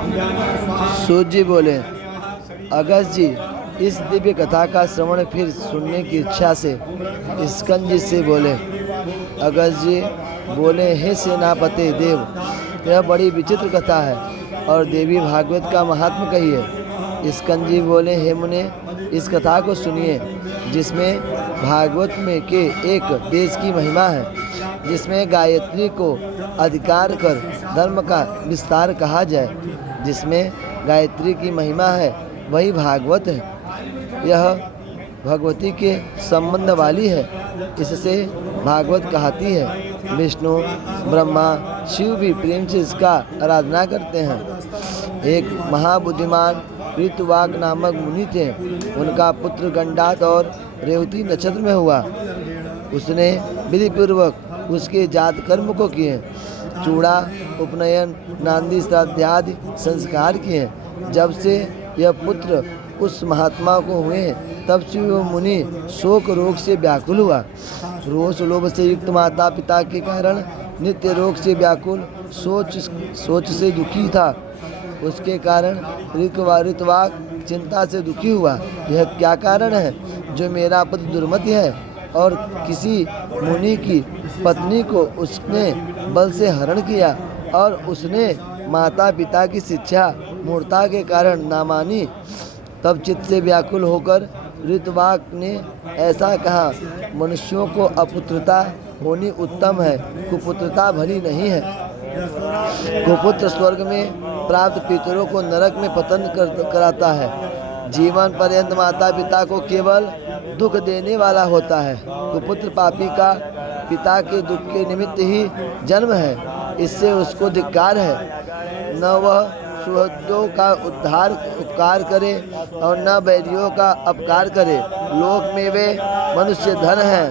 सूत जी बोले, अगस्त जी, इस दिव्य कथा का श्रवण फिर सुनने की इच्छा से स्कंद जी से बोले। अगस्त जी बोले, हे सेनापति देव, यह बड़ी विचित्र कथा है और देवी भागवत का महात्म कहिए। स्कंद जी बोले, हे मुने, इस कथा को सुनिए, जिसमें भागवत में के एक देश की महिमा है, जिसमें गायत्री को अधिकार कर धर्म का विस्तार कहा जाए। जिसमें गायत्री की महिमा है वही भागवत है। यह भगवती के संबंध वाली है, इससे भागवत कहती है। विष्णु, ब्रह्मा, शिव भी प्रेम से इसका आराधना करते हैं। एक महाबुद्धिमान ऋतुवाक नामक मुनि थे। उनका पुत्र गंडात और रेवती नक्षत्र में हुआ। उसने विधिपूर्वक उसके जात कर्म को किए, चूड़ा, उपनयन, नांदी, श्राद्ध आदि संस्कार किए। जब से यह पुत्र उस महात्मा को हुए, तब से वह मुनि शोक रोग से व्याकुल हुआ। रोष लोभ से युक्त माता पिता के कारण नित्य रोग से व्याकुल, सोच से दुखी था। उसके कारण ऋतवाक चिंता से दुखी हुआ। यह क्या कारण है जो मेरा पुत्र दुर्मति है और किसी मुनि की पत्नी को उसने बल से हरण किया और उसने माता पिता की शिक्षा मूर्ता के कारण ना मानी। तब चित्त से व्याकुल होकर ऋतवाक ने ऐसा कहा, मनुष्यों को अपुत्रता होनी उत्तम है, कुपुत्रता भली नहीं है। कुपुत्र स्वर्ग में प्राप्त पितरों को नरक में पतन कराता है। जीवन पर्यंत माता पिता को केवल दुख देने वाला होता है। कुपुत्र पापी का पिता के दुख के निमित्त ही जन्म है, इससे उसको धिक्कार है। न वह सुहृदों का उपकार करे और न बैरियों का अपकार करे। लोक में वे मनुष्य धन हैं।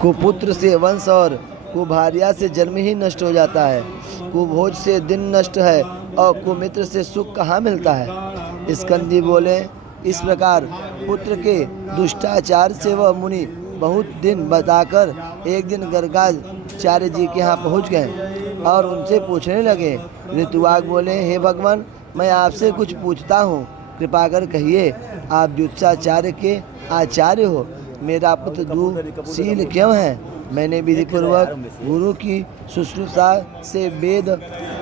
कुपुत्र से वंश और कुभार्या से जन्म ही नष्ट हो जाता है। कुभोज से दिन नष्ट है और कुमित्र से सुख कहाँ मिलता है। स्कंदी बोले, इस प्रकार पुत्र के दुष्टाचार से वह मुनि बहुत दिन बताकर एक दिन गर्गाचार्य जी के यहाँ पहुँच गए और उनसे पूछने लगे। ऋतुवाक बोले, हे भगवान, मैं आपसे कुछ पूछता हूँ, कृपा कर कहिए, आप जुत्साचार्य के आचार्य हो, मेरा पुत्र दुःशील क्यों है? मैंने विधिपूर्वक गुरु की शुश्रूषा से वेद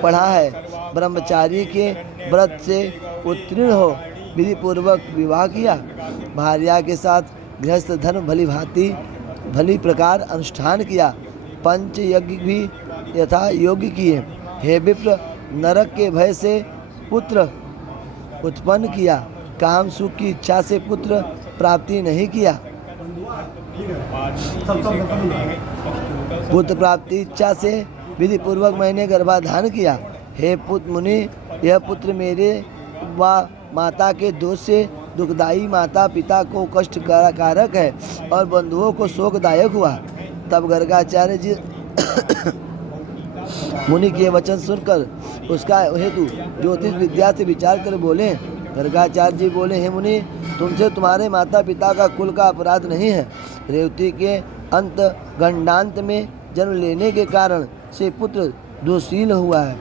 पढ़ा है, ब्रह्मचारी के व्रत से उत्तीर्ण हो विधिपूर्वक विवाह किया, भार्या के साथ गृहस्थ धर्म भली प्रकार अनुष्ठान किया, पंच यज्ञ भी यथा योग्य किए। हे विप्र, नरक के भय से पुत्र उत्पन्न किया, काम सुख की इच्छा से पुत्र प्राप्ति नहीं किया। पुत्र प्राप्ति इच्छा से विधि पूर्वक मैंने गर्भाधान किया। हे पुत्र मुनि, यह पुत्र मेरे व माता के दोष से दुखदायी माता पिता को कष्ट कारक है और बंधुओं को शोकदायक हुआ। तब गर्गाचार्य जी मुनि के वचन सुनकर उसका हेतु ज्योतिष विद्या से विचार कर बोले। गर्गाचार्य जी बोले, हे मुनि, तुमसे तुम्हारे माता पिता का कुल का अपराध नहीं है। रेवती के अंत गंडांत में जन्म लेने के कारण से पुत्र दुःशील हुआ है।